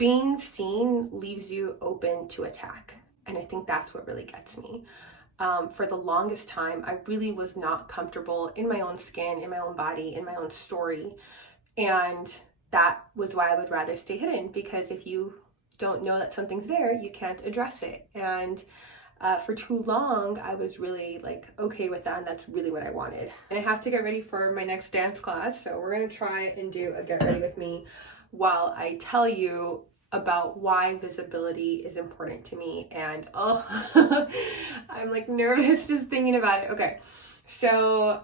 being seen leaves you open to attack. And I think that's what really gets me. For the longest time, I really was not comfortable in my own skin, in my own body, in my own story. And that was why I would rather stay hidden, because if you don't know that something's there, you can't address it. And for too long, I was really like okay with that, and that's really what I wanted. And I have to get ready for my next dance class, so we're gonna try and do a get ready with me while I tell you about why visibility is important to me. And oh, I'm like nervous just thinking about it. Okay, so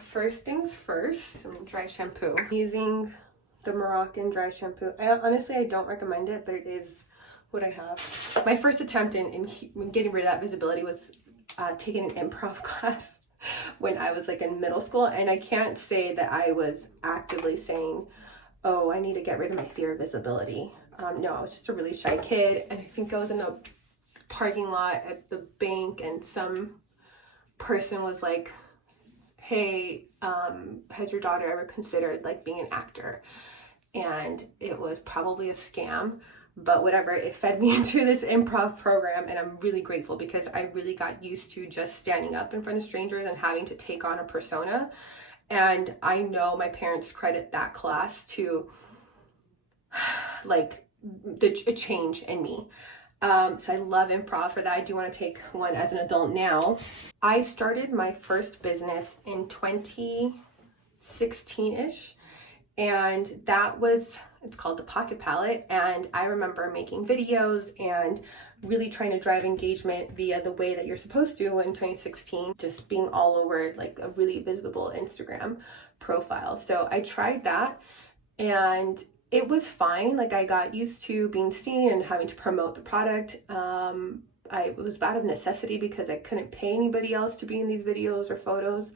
first things first, some dry shampoo. I'm using the Moroccan dry shampoo. Honestly, I don't recommend it, but it is what I have. My first attempt in getting rid of that visibility was taking an improv class when I was like in middle school, and I can't say that I was actively saying, oh, I need to get rid of my fear of visibility. No, I was just a really shy kid, and I think I was in a parking lot at the bank, and some person was like, hey, has your daughter ever considered like being an actor? And it was probably a scam, but whatever, it fed me into this improv program, and I'm really grateful because I really got used to just standing up in front of strangers and having to take on a persona. And I know my parents credit that class to like a change in me. So I love improv for that. I do want to take one as an adult now. I started my first business in 2016-ish, and that was, it's called the Pocket Palette. And I remember making videos and really trying to drive engagement via the way that you're supposed to in 2016, just being all over like a really visible Instagram profile. So I tried that, and it was fine. Like I got used to being seen and having to promote the product. It was out of necessity because I couldn't pay anybody else to be in these videos or photos.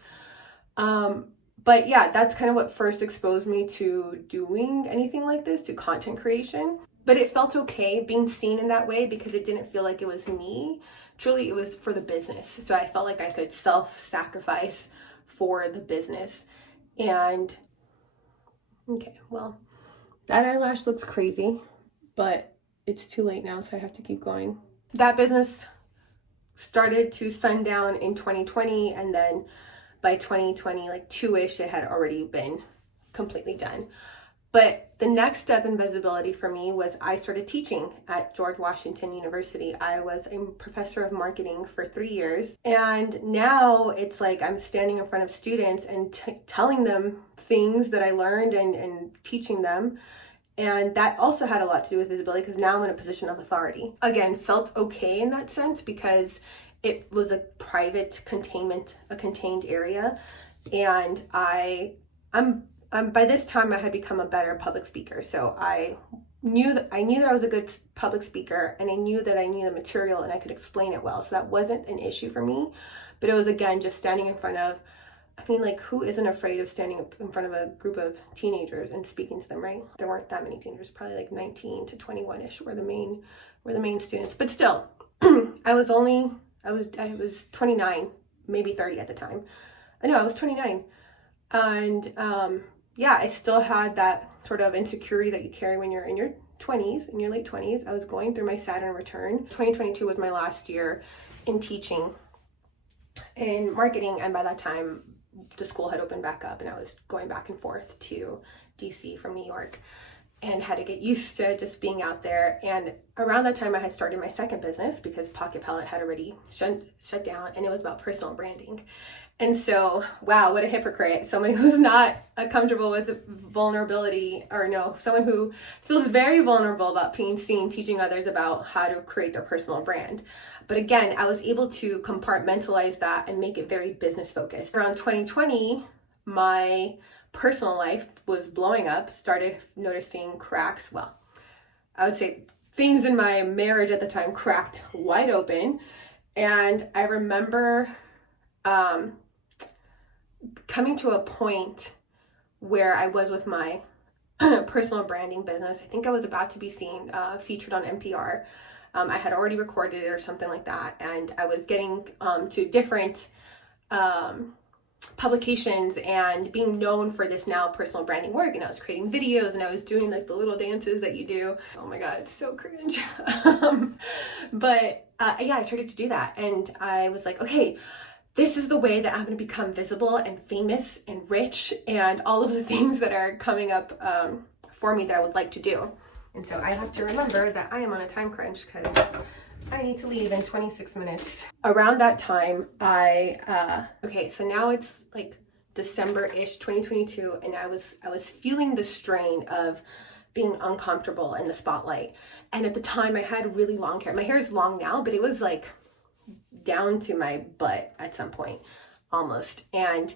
But yeah, that's kind of what first exposed me to doing anything like this, to content creation. But it felt okay being seen in that way because it didn't feel like it was me. Truly, it was for the business. So I felt like I could self-sacrifice for the business. And okay, well, that eyelash looks crazy, but it's too late now, so I have to keep going. That business started to sundown in 2020, and then by 2020, like 2-ish, it had already been completely done. But the next step in visibility for me was I started teaching at George Washington University. I was a professor of marketing for 3 years. And now it's like I'm standing in front of students and telling them things that I learned and teaching them. And that also had a lot to do with visibility because now I'm in a position of authority. Again, felt okay in that sense because it was a private contained area. And I'm by this time I had become a better public speaker. So I knew that I was a good public speaker, and I knew that I knew the material and I could explain it well. So that wasn't an issue for me. But it was, again, just standing in front of, I mean, like, who isn't afraid of standing up in front of a group of teenagers and speaking to them, right? There weren't that many teenagers, probably like 19 to 21-ish were the main students. But still, I was 29, maybe 30 at the time. I know I was 29. And yeah, I still had that sort of insecurity that you carry when you're in your 20s, in your late 20s. I was going through my Saturn return. 2022 was my last year in teaching in marketing, and by that time the school had opened back up, and I was going back and forth to DC from New York and had to get used to just being out there. And around that time I had started my second business because Pocket Palette had already shut down, and it was about personal branding. And so, wow, what a hypocrite. Someone who's not comfortable with vulnerability, or no, someone who feels very vulnerable about being seen, teaching others about how to create their personal brand. But again, I was able to compartmentalize that and make it very business focused. Around 2020, my personal life was blowing up, started noticing cracks. Well, I would say things in my marriage at the time cracked wide open. And I remember coming to a point where I was with my personal branding business. I think I was about to be featured on NPR. I had already recorded it or something like that, and I was getting to different publications and being known for this now personal branding work, and I was creating videos and I was doing like the little dances that you do. Oh my god, it's so cringe. But yeah, I started to do that, and I was like, okay, this is the way that I'm going to become visible and famous and rich and all of the things that are coming up for me that I would like to do. And so I have to remember that I am on a time crunch because I need to leave in 26 minutes. Around that time, okay, so now it's like December-ish 2022, and I was feeling the strain of being uncomfortable in the spotlight. And at the time I had really long hair. My hair is long now, but it was like down to my butt at some point, almost. And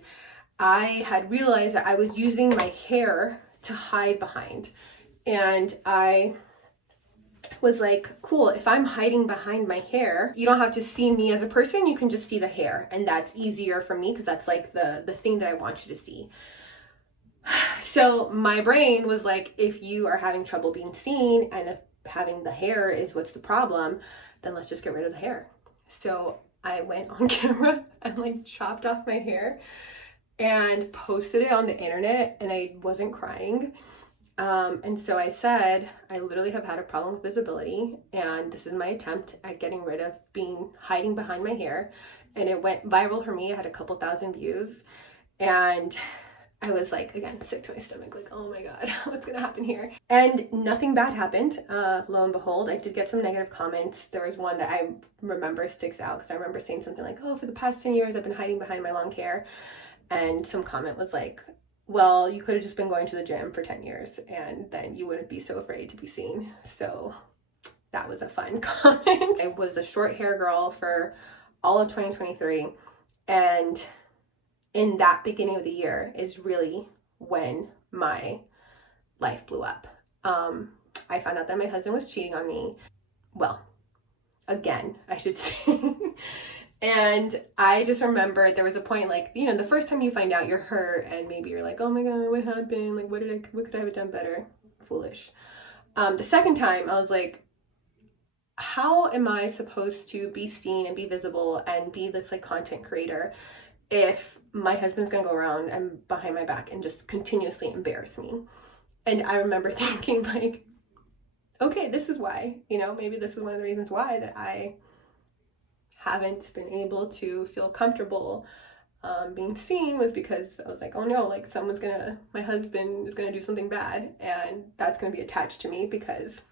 I had realized that I was using my hair to hide behind. And I was like, cool, if I'm hiding behind my hair, you don't have to see me as a person, you can just see the hair. And that's easier for me because that's like the thing that I want you to see. So my brain was like, if you are having trouble being seen and if having the hair is what's the problem, then let's just get rid of the hair. So I went on camera and like chopped off my hair and posted it on the internet, and I wasn't crying. And so I said, I literally have had a problem with visibility, and this is my attempt at getting rid of hiding behind my hair. And it went viral for me. I had a couple thousand views, and I was like, again, sick to my stomach, like, oh my god, what's gonna happen here? And nothing bad happened. Lo and behold, I did get some negative comments. There was one that I remember sticks out because I remember saying something like, oh, for the past 10 years I've been hiding behind my long hair. And some comment was like, well, you could have just been going to the gym for 10 years and then you wouldn't be so afraid to be seen. So that was a fun comment. I was a short hair girl for all of 2023, and in that beginning of the year is really when my life blew up. I found out that my husband was cheating on me. Well, again, I should say. And I just remember there was a point, like, you know, the first time you find out you're hurt and maybe you're like, oh my god, what happened? Like, what could I have done better? Foolish. The second time I was like, how am I supposed to be seen and be visible and be this like content creator if my husband's gonna go around and behind my back and just continuously embarrass me? And I remember thinking like, okay, this is why, you know, maybe this is one of the reasons why that I haven't been able to feel comfortable being seen, was because I was like, oh no, like my husband is gonna do something bad, and that's gonna be attached to me, because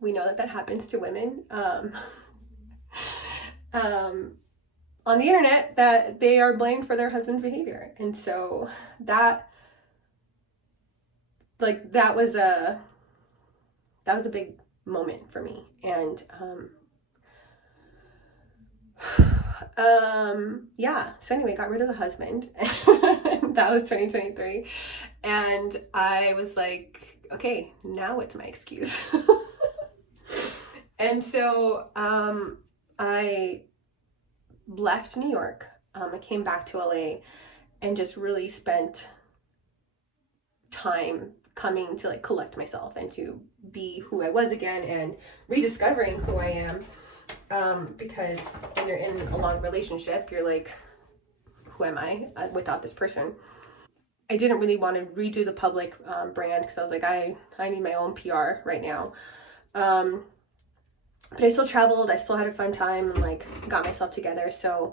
we know that happens to women on the internet, that they are blamed for their husband's behavior. And so that was a big moment for me. And yeah, so anyway, got rid of the husband. That was 2023, and I was like, okay, now what's my excuse? And so I left New York. I came back to LA and just really spent time coming to like collect myself and to be who I was again and rediscovering who I am. Because when you're in a long relationship, you're like, who am I without this person? I didn't really want to redo the public brand, because I was like, I need my own PR right now. But I still traveled, I still had a fun time, and like got myself together. So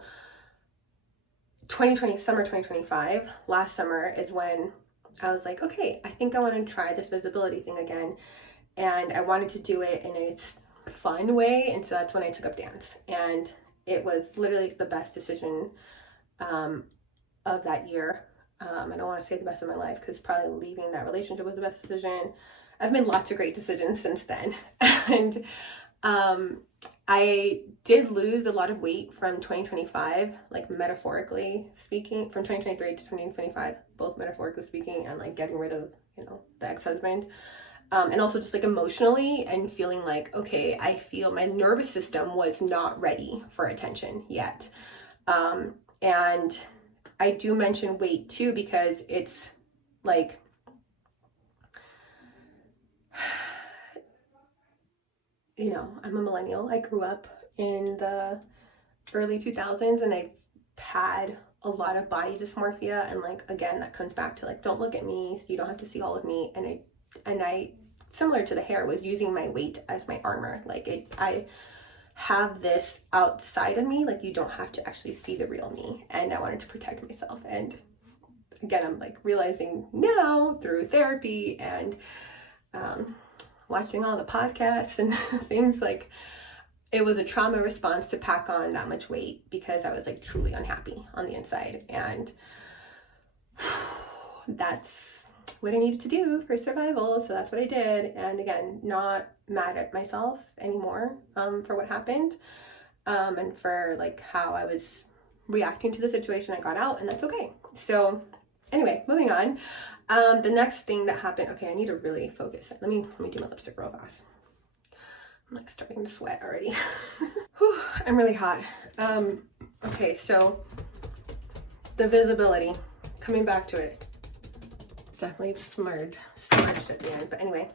summer 2025, last summer, is when I was like, okay, I think I want to try this visibility thing again. And I wanted to do it in a fun way, and so that's when I took up dance. And it was literally the best decision of that year. I don't want to say the best of my life, because probably leaving that relationship was the best decision. I've made lots of great decisions since then. And I did lose a lot of weight from 2025, like metaphorically speaking, from 2023 to 2025, both metaphorically speaking and like getting rid of, you know, the ex-husband. And also just like emotionally, and feeling like, okay, I feel my nervous system was not ready for attention yet. And I do mention weight too, because it's like, you know, I'm a millennial. I grew up in the early 2000s, and I've had a lot of body dysmorphia, and like, again, that comes back to like, don't look at me, you don't have to see all of me. And I similar to the hair, was using my weight as my armor. Like I have this outside of me, like you don't have to actually see the real me, and I wanted to protect myself. And again, I'm like realizing now through therapy and watching all the podcasts and things, like it was a trauma response to pack on that much weight because I was like truly unhappy on the inside. And that's what I needed to do for survival. So that's what I did. And again, not mad at myself anymore for what happened and for like how I was reacting to the situation. I got out, and that's okay. So anyway, moving on. The next thing that happened, okay, I need to really focus. Let me do my lipstick real fast. I'm like starting to sweat already. Whew, I'm really hot. Okay, so the visibility, coming back to it. It's definitely smudged at the end. But anyway,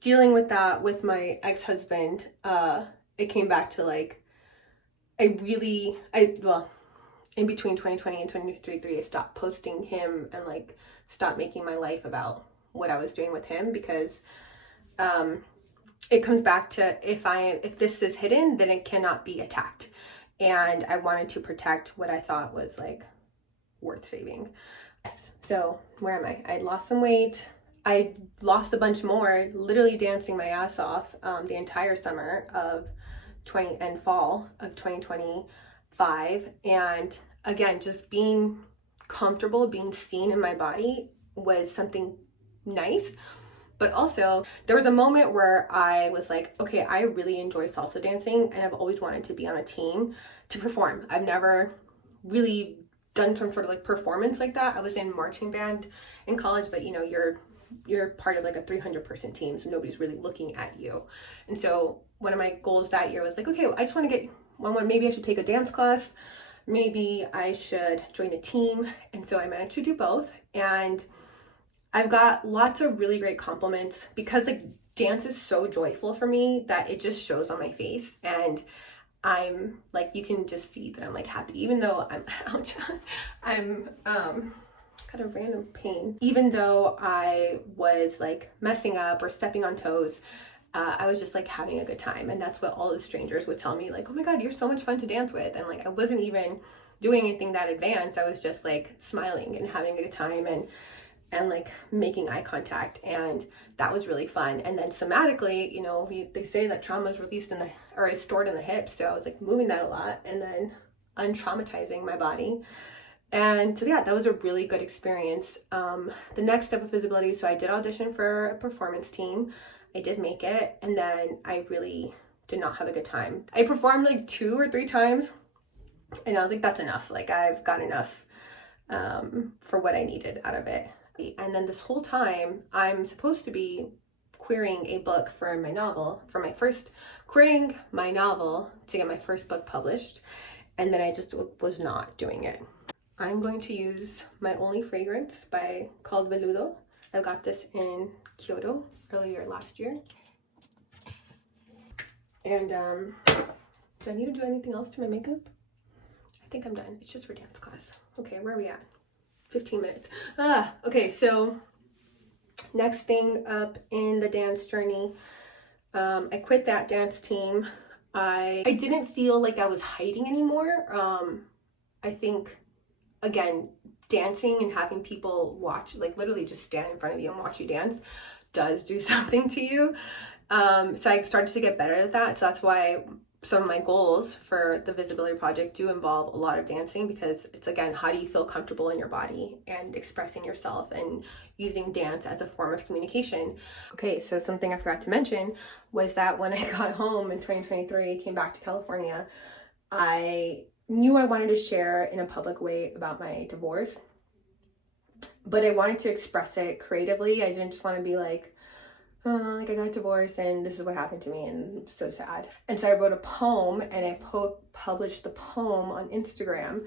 dealing with that with my ex-husband, it came back to like, well, in between 2020 and 2023, I stopped posting him and like stopped making my life about what I was doing with him, because it comes back to if this is hidden, then it cannot be attacked. And I wanted to protect what I thought was like worth saving. Yes. So where am I? I lost some weight. I lost a bunch more, literally dancing my ass off the entire summer of fall of 2025. And again, just being comfortable, being seen in my body was something nice. But also there was a moment where I was like, okay, I really enjoy salsa dancing, and I've always wanted to be on a team to perform. I've never really done some sort of like performance like that. I was in marching band in college, but you know, you're part of like a 300-person team, so nobody's really looking at you. And so one of my goals that year was like, okay, I just want to get maybe I should take a dance class, maybe I should join a team. And so I managed to do both, and I've got lots of really great compliments because like dance is so joyful for me that it just shows on my face. And I'm like, you can just see that I'm like happy, even though I'm ouch, I'm got a random pain. Even though I was like messing up or stepping on toes, I was just like having a good time. And that's what all the strangers would tell me, like, oh my God, you're so much fun to dance with. And like, I wasn't even doing anything that advanced. I was just like smiling and having a good time and like making eye contact, and that was really fun. And then somatically, you know, they say that trauma is released is stored in the hips, so I was like moving that a lot and then untraumatizing my body. And so yeah, that was a really good experience. The next step with visibility, so I did audition for a performance team. I did make it, and then I really did not have a good time. I performed like 2 or 3 times, and I was like, that's enough. Like I've got enough for what I needed out of it. And then this whole time, I'm supposed to be querying a book for my novel, querying my novel to get my first book published. And then I just was not doing it. I'm going to use my only fragrance called Veludo. I got this in Kyoto earlier last year. And do I need to do anything else to my makeup? I think I'm done. It's just for dance class. Okay, where are we at? 15 minutes. Okay, so next thing up in the dance journey, I quit that dance team. I didn't feel like I was hiding anymore. I think, again, dancing and having people watch, like literally just stand in front of you and watch you dance, does do something to you. So I started to get better at that. So that's why some of my goals for the visibility project do involve a lot of dancing, because it's, again, how do you feel comfortable in your body and expressing yourself and using dance as a form of communication. Okay, so something I forgot to mention was that when I got home in 2023, came back to California, I knew I wanted to share in a public way about my divorce, but I wanted to express it creatively. I didn't just want to be like I got divorced and this is what happened to me and I'm so sad. And so I wrote a poem, and I published the poem on Instagram,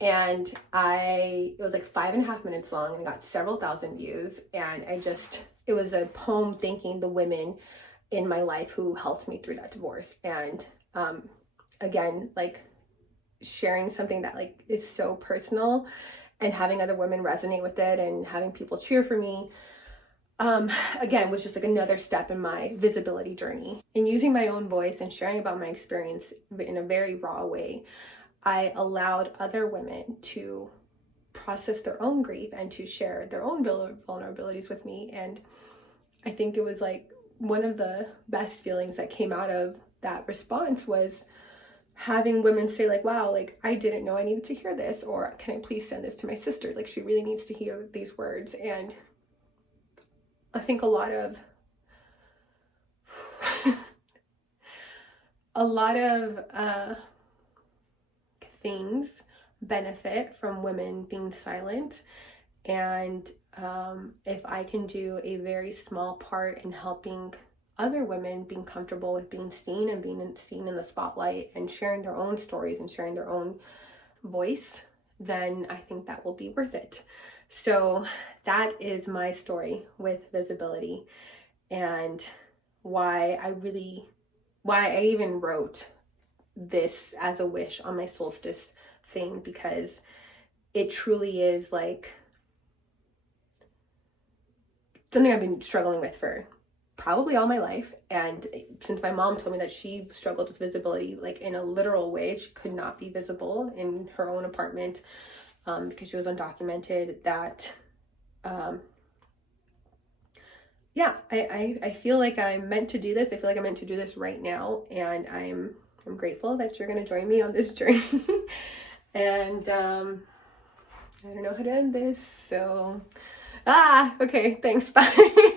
and it was like 5.5 minutes long and got several thousand views. And it was a poem thanking the women in my life who helped me through that divorce. And again, like sharing something that like is so personal and having other women resonate with it and having people cheer for me, again, was just like another step in my visibility journey. In using my own voice and sharing about my experience in a very raw way, I allowed other women to process their own grief and to share their own vulnerabilities with me. And I think it was like one of the best feelings that came out of that response was having women say like, wow, like I didn't know I needed to hear this, or can I please send this to my sister? Like she really needs to hear these words. And I think a lot of things benefit from women being silent. And if I can do a very small part in helping other women being comfortable with being seen and being seen in the spotlight and sharing their own stories and sharing their own voice, then I think that will be worth it. So that is my story with visibility, and why I even wrote this as a wish on my solstice thing, because it truly is like something I've been struggling with for probably all my life. And since my mom told me that she struggled with visibility, like in a literal way, she could not be visible in her own apartment because she was undocumented, that I feel like I'm meant to do this. I feel like I'm meant to do this right now, and I'm grateful that you're going to join me on this journey. And I don't know how to end this, so okay, thanks, bye.